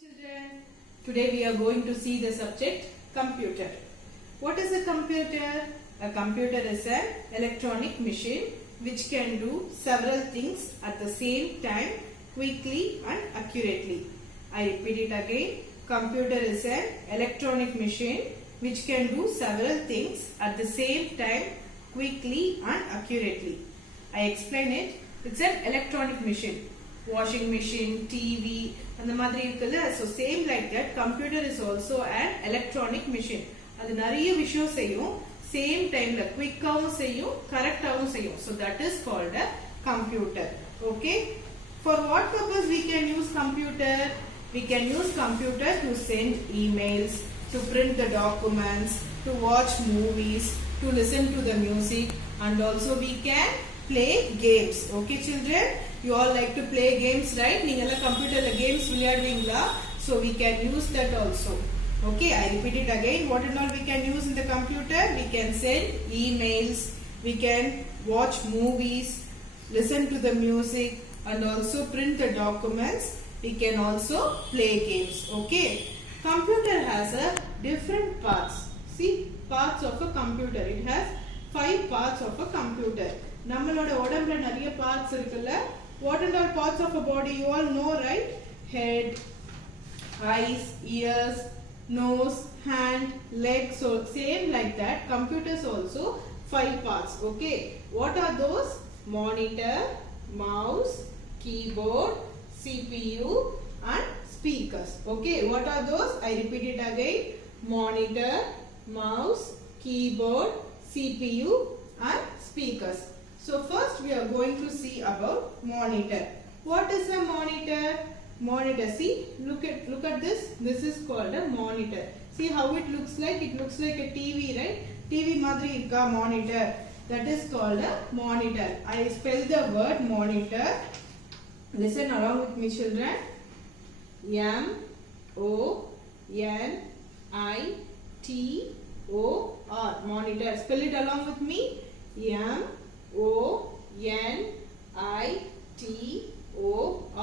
Children, today we are going to see the subject computer. What is a computer? A computer is an electronic machine which can do several things at the same time quickly and accurately. I repeat it again. Computer is an electronic machine which can do several things at the same time quickly and accurately. I explain it. It's an electronic machine. Washing machine, TV, and the மாதிரி இருக்குல்ல. So same like that, computer is also an electronic machine. அது நிறைய விஷயம் செய்யும். Same timeல quick-ஆவும் செய்யும், correct-ஆவும் செய்யும். So that is called a computer. Okay. For what purpose we can use computer? We can use computer to send emails, to print the documents, to watch movies, to listen to the music, and also we can play games. Okay children, you all like to play games, right? நீங்க computer games விளையாடுவீங்களா? So we can use that also. Okay, I repeat it again. What and all we can use in the computer? We can send emails, we can watch movies, listen to the music, and also print the documents. We can also play games. Okay, computer has a different parts. See, parts of a computer. It has 5 parts of a computer. நம்மளோட உடம்புல நிறைய parts இருக்குல்ல. What and all parts of a body you all know, right? Head, eyes, ears, nose, hand, legs. So same like that, computers also 5 parts. Okay, what are those? Monitor, mouse, keyboard, CPU and speakers. Okay, what are those? I repeat it again. Monitor, mouse, keyboard, CPU and speakers. So first we are going to see about monitor. What is a monitor? Monitor, see, look at this. This is called a monitor. See how it looks like? It looks like a TV, right? TV madri irka monitor. That is called a monitor. I spell the word monitor. Listen along with me children. M O N I T O R. Monitor. Spell it along with me. M O N I T O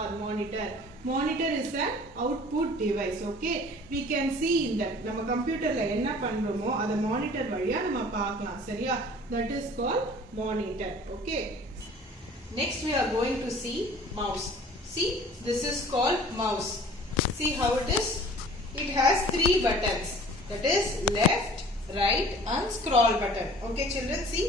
R. Monitor. Monitor is an output device. Okay, we can see in that நம்ம கம்ப்யூட்டர்ல என்ன பண்றோமோ அத monitor வழியா நம்ம பார்க்கலாம். சரியா? That is called monitor. Okay, next we are going to see mouse. See, this is called mouse. See how it is? It has 3 buttons. That is left, right and scroll button. Okay children, see,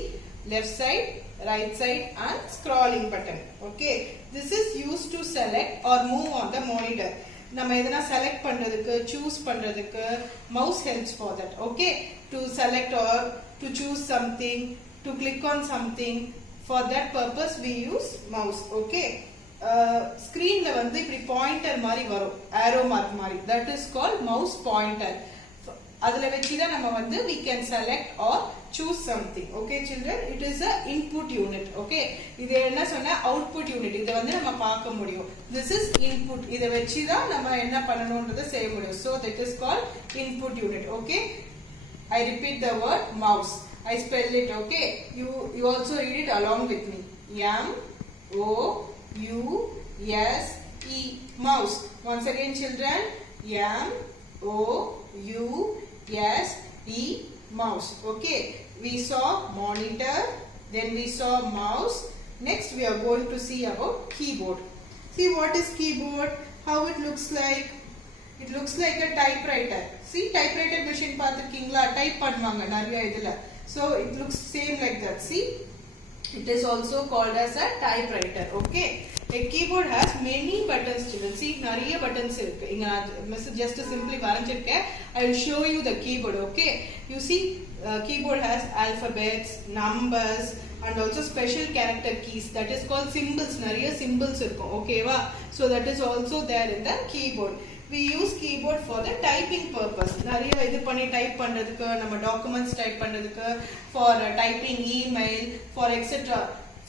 left side, right side and scrolling button. Okay, this is used to select or move on the monitor. நம்ம எதனா select பண்றதுக்கு, choose பண்றதுக்கு mouse helps for that. Okay, to select or to choose something, to click on something, for that purpose we use mouse. Okay, screenல வந்து இப்படி pointer மாதிரி வரும், arrow mark மாதிரி, that is called mouse pointer. அதுல வெச்சி தான் நம்ம வந்து we can select or choose something. Okay children, it is a input unit. Okay, இது என்ன சொன்னா output unit. இத வந்து நம்ம பார்க்க முடியும். This is input. இத வெச்சி தான் நம்ம என்ன பண்ணனும்ன்றதை செய்ய முடியும். So that is called input unit. Okay, I repeat the word mouse. I spell it. Okay, you also read it along with me. M O U S E. Mouse. Once again children, M O U S E. Mouse. Okay, we saw monitor, then we saw mouse. Next we are going to see about keyboard. See what is keyboard? How it looks like? It looks like a typewriter. See, typewriter machine பார்த்திருக்கீங்களா? type பண்ணுவாங்க நிறைய இதுல. So it looks same like that. See, it is also called as a typewriter. Okay, a keyboard has many buttons children. See, நிறைய buttons இருக்கு. இங்க நான் just simply வரைஞ்சிருக்கேன். I will show you the keyboard. Okay, you see, keyboard has alphabets, numbers and also special character keys, that is called symbols. நிறைய symbols இருக்கும். Okay வா? So that is also there in the keyboard. We use keyboard for the typing purpose. நிறைய இது பண்ணி type பண்றதுக்கு, நம்ம documents type பண்றதுக்கு, for typing email, for etc.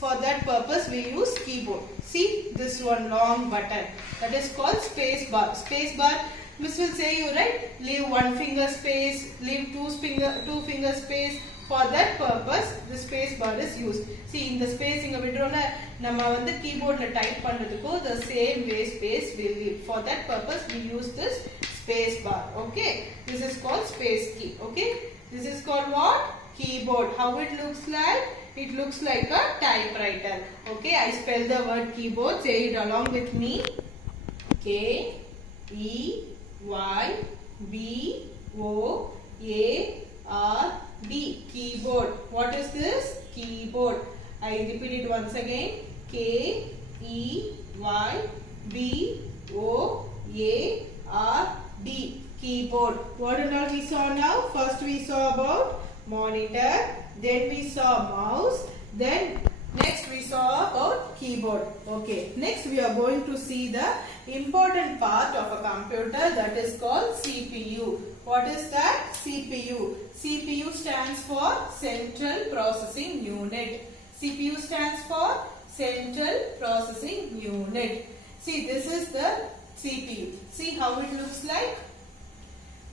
For that purpose we use keyboard. See, this one long button, that is called space bar. Space bar, Miss will say you, right? Leave 1 finger space, leave 2 finger space, For that purpose, the space bar is used. See, in the space inga vidrona nama vandu keyboard la type pannadukku the same way space will leave. For that purpose, we use this space bar. Okay, this is called space key. Okay, this is called what? Keyboard. How it looks like? It looks like a typewriter. Okay, I spell the word keyboard. Say it along with me. K E Y B O A R D. Keyboard. What is this? Keyboard. I repeat it once again. K E Y B O A R D. Keyboard. What and all we saw now? First we saw about monitor, then we saw mouse, then next we saw about keyboard. Okay, next we are going to see the important part of a computer, that is called CPU. What is that? CPU. CPU stands for Central Processing Unit. CPU stands for Central Processing Unit. See, this is the CPU. See how it looks like?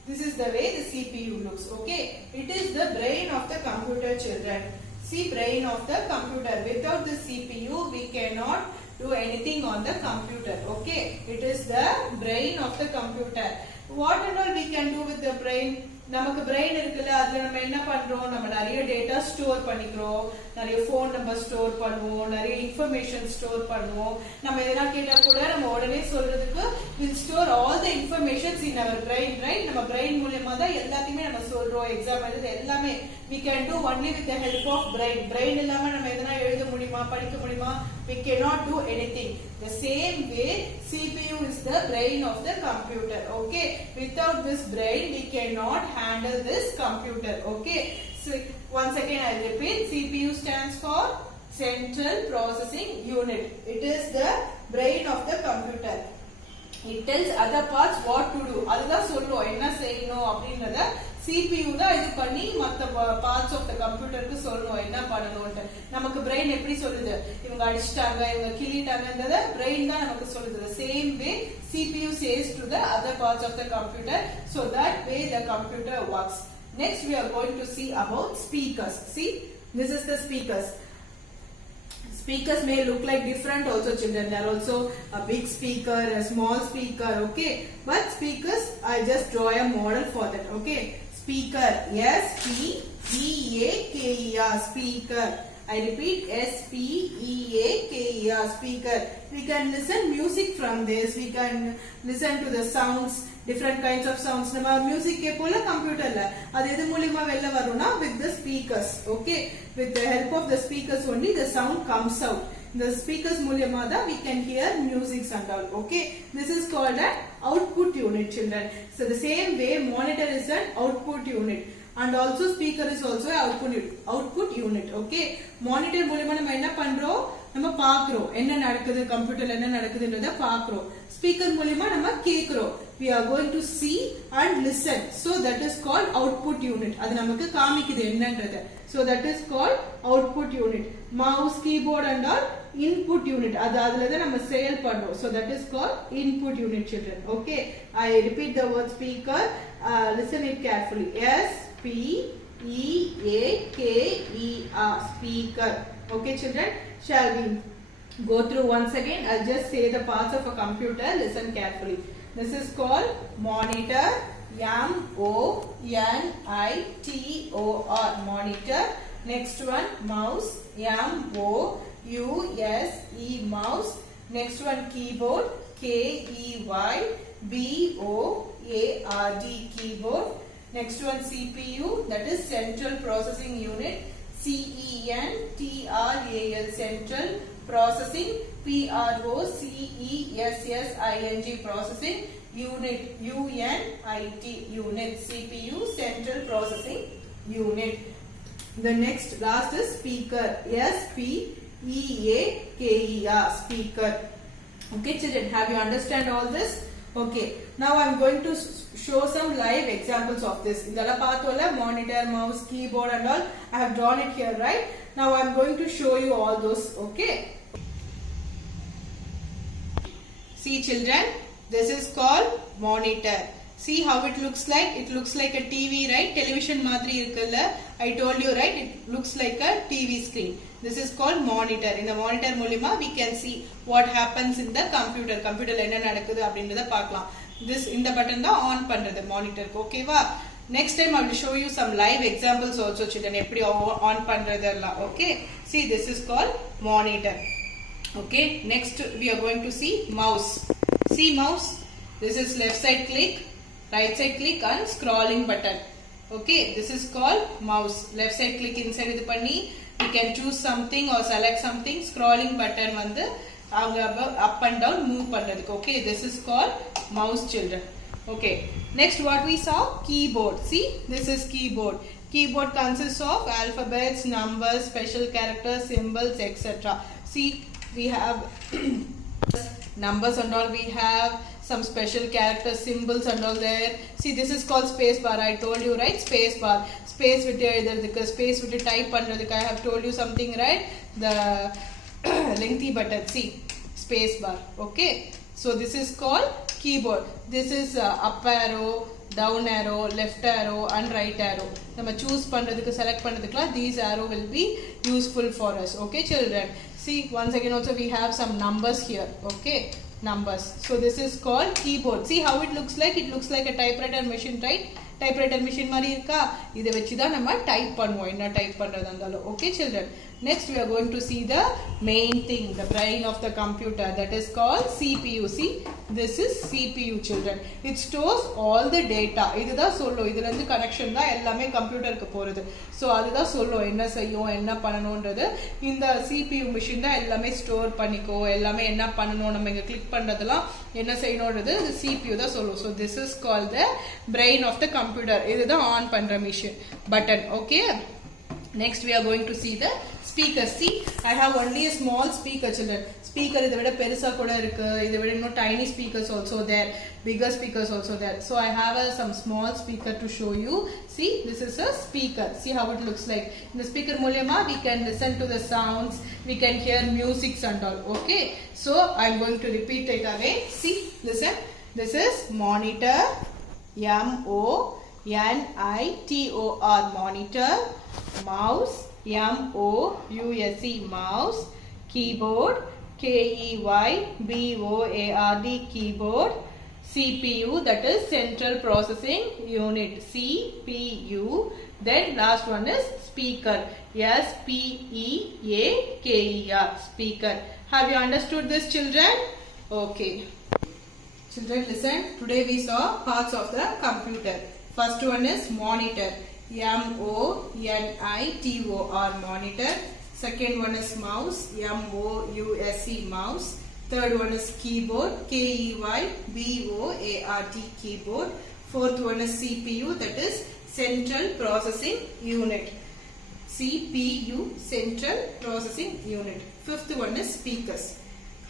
This is the way the CPU looks. Okay, it is the brain of the computer, children. See, brain of the computer. Without the CPU, we cannot do anything on the computer. Okay, it is the brain of the computer. What and all we can do with the brain? நமக்கு brain இருக்குல்ல, அதுல நம்ம என்ன பண்றோம்? நம்ம நிறைய data store பண்ணிக்கிறோம், நிறைய ஃபோன் நம்பர் ஸ்டோர் பண்ணுவோம், நிறைய இன்ஃபர்மேஷன் ஸ்டோர் பண்ணுவோம். நம்ம எதனா கேட்டா கூட நம்ம உடனே சொல்றதுக்கு will store all the informations in our brain, right? நம்ம brain மூலமா தான் எல்லாத்தையுமே நம்ம சொல்றோம். எக்ஸாம் எழுது எல்லாமே we can do only with the help of brain. brain இல்லாம நம்ம எதனா எழுத முடியுமா, படிக்க முடியுமா? We cannot do anything. The same way, CPU is the brain of the computer. Okay, without this brain, we cannot handle this computer. Okay, so once again I repeat, CPU stands for Central Processing Unit. It is the brain of the computer. It tells other parts what to do. அதுதான் சொல்றோம் என்ன செய்யணும் அப்படின்றத CPU தான் இது பண்ணி மத்த parts of the computerக்கு சொல்லணும் என்ன பண்ணணும்னு. நமக்கு brain எப்படி சொல்லுது? இவங்க அடிச்சிட்டாங்க, இவங்க கிள்ளிட்டாங்கன்றத brain தான் நமக்கு சொல்லுது. The same way CPU says to the other parts of the computer, so that way the computer works. Next we are going to see about speakers. See, this is the speakers. Speakers may look like different also, children. There are also a big speaker, a small speaker, okay? But speakers, I just draw a model for that, okay? Speaker, S-P-E-A-K-E-R, speaker. I repeat, S-P-E-A-K-E-R, speaker. We can listen music from this. We can listen to the sounds, different kinds of sounds. நம்ம music கேப்போல கம்ப்யூட்டர்ல, அது எது மூலமா வெளில வரும்னா with the speakers. Okay, with the help of the speakers only the sound comes out. The speakers மூலமா தான் we can hear music and all. Okay, this is called an output unit, children. So the same way monitor is an output unit. And also speaker is also output unit. Okay, monitor மூலமா நம்ம என்ன பண்றோம்? நம்ம பாக்குறோம் என்ன நடக்குது, கம்ப்யூட்டர்ல என்ன நடக்குதுன்றத பாக்குறோம். ஸ்பீக்கர் மூலமா நம்ம கேக்குறோம். We are going to see and listen. So that is called output unit. அது நமக்கு காமிக்குது என்னன்றது. So that is called output unit. Mouse, keyboard and all input unit. அதுல தான் நம்ம செயல் பண்றோம். So that is called input unit, children. Okay, I repeat the word speaker. Listen it carefully. S-P-E-A-K-E-R, speaker. Okay, children, shall we go through once again? I'll just say the parts of a computer. Listen carefully. This is called monitor. M-O-N-I-T-O-R, monitor. Next one, mouse. M-O-U-S-E, mouse. Next one, keyboard. K-E-Y-B-O-A-R-D, keyboard. Next one, CPU, that is Central Processing Unit. C-E-N-T-R-A-L, Central Processing. P-R-O-C-E-S-S-I-N-G, Processing Unit. U-N-I-T, Unit. CPU, Central Processing Unit. The next, last is speaker. S-P-E-A-K-E-R, speaker. Okay, children, have you understand all this? Okay, now I am going to show some live examples of this. Idala paathola, monitor, mouse, keyboard and all. I have drawn it here, right? Now I am going to show you all those. Okay. See, children, this is called monitor. See how it looks like. It looks like a TV, right? Television madri irukalla. I told you, right? It looks like a TV screen. This is called monitor. In the monitor மூலமா we can see what happens in the computer. Computer la enna nadakudhu அப்படின்றத பார்க்கலாம். This இந்த button தான் on பண்றது monitor. Okay வா? Next time I will show you some live examples also children. எப்படி on பண்றதெல்லாம். Okay? See, this is called monitor. Okay? Next we are going to see mouse. See mouse? This is left side click, right side click and scrolling button. Okay? This is called mouse. Left side click inside இது பண்ணி we can choose something or select something. Scrolling button வந்து up and down move பண்றதுக்கு. Okay? This is called mouse children. Okay, next what we saw, keyboard. See, this is keyboard. Keyboard consists of alphabets, numbers, special characters, symbols, etc. See, we have numbers and all, we have some special characters, symbols and all there. See, this is called space bar. I told you, right? Space bar. Space with the space with the type பண்றதுக்கு I have told you something, right? The lengthy button. See, space bar. Okay, so this is called keyboard. This is up arrow, down arrow, left arrow and right arrow. நம்ம choose பண்றதுக்கு select பண்றதுக்குலாம் these arrow will be useful for us. Okay children, see once again also we have some numbers here. Okay, numbers. So this is called keyboard. See how it looks like. It looks like a typewriter machine, right? Typewriter machine மாதிரி இருக்கா? இதை வச்சு தான் நம்ம type பண்ணுவோம், என்ன type பண்றதா இருந்தாலும். Okay children, next we are going to see the main thing, the brain of the computer, that is called CPU. See, this is CPU children. It stores all the data. இதுதான் சொல்லும், இதுல இருந்து connection தான் எல்லாமே கம்ப்யூட்டருக்கு போறது. So அதுதான் சொல்லும் என்ன செய்யும் என்ன பண்ணணும்ன்றது. இந்த CPU மிஷின் தான் எல்லாமே ஸ்டோர் பண்ணிக்கோ, எல்லாமே என்ன பண்ணணும், நம்ம இங்க கிளிக் பண்றதெல்லாம் என்ன செய்யணும்ன்றது CPU தான் சொல்லும். So this is called the brain of the computer. இதுதான் ஆன் பண்ற machine button. Okay, next we are going to see the speaker. See, I have only a small speaker children. Speaker இதை விட பெருசா கூட இருக்கு, இதை விட இன்னும் tiny speakers also there, bigger speakers also there. So I have some small speaker to show you. See, this is a speaker. See how it looks like. In the speaker மூலமா we can listen to the sounds, we can hear music and all. Okay, so I am going to repeat it again. See, listen. This is monitor, MONITOR, monitor. Mouse, MOUSE, mouse. Keyboard, KEYBOARD, keyboard. CPU, that is central processing unit, CPU. Then last one is speaker, SPEAKER, speaker. Have you understood this children? Okay children, listen. Today we saw parts of the computer. First one is monitor, MONITOR, monitor. Second one is mouse, MOUSE, mouse. Third one is keyboard, KEYBOARD, keyboard. Fourth one is CPU, that is central processing unit, CPU, central processing unit. Fifth one is speakers.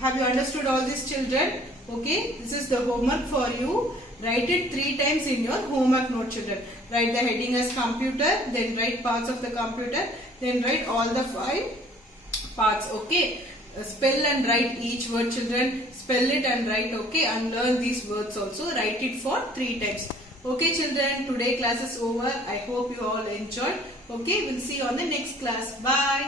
Have you understood all this children? Okay, this is the homework for you. Write it 3 times in your homework note children. Write the heading as computer, then write parts of the computer, then write all the 5 parts. Okay, spell and write each word children. Spell it and write. Okay, and learn these words also. Write it for 3 times. Okay children, today class is over. I hope you all enjoyed. Okay, we'll see you on the next class. Bye.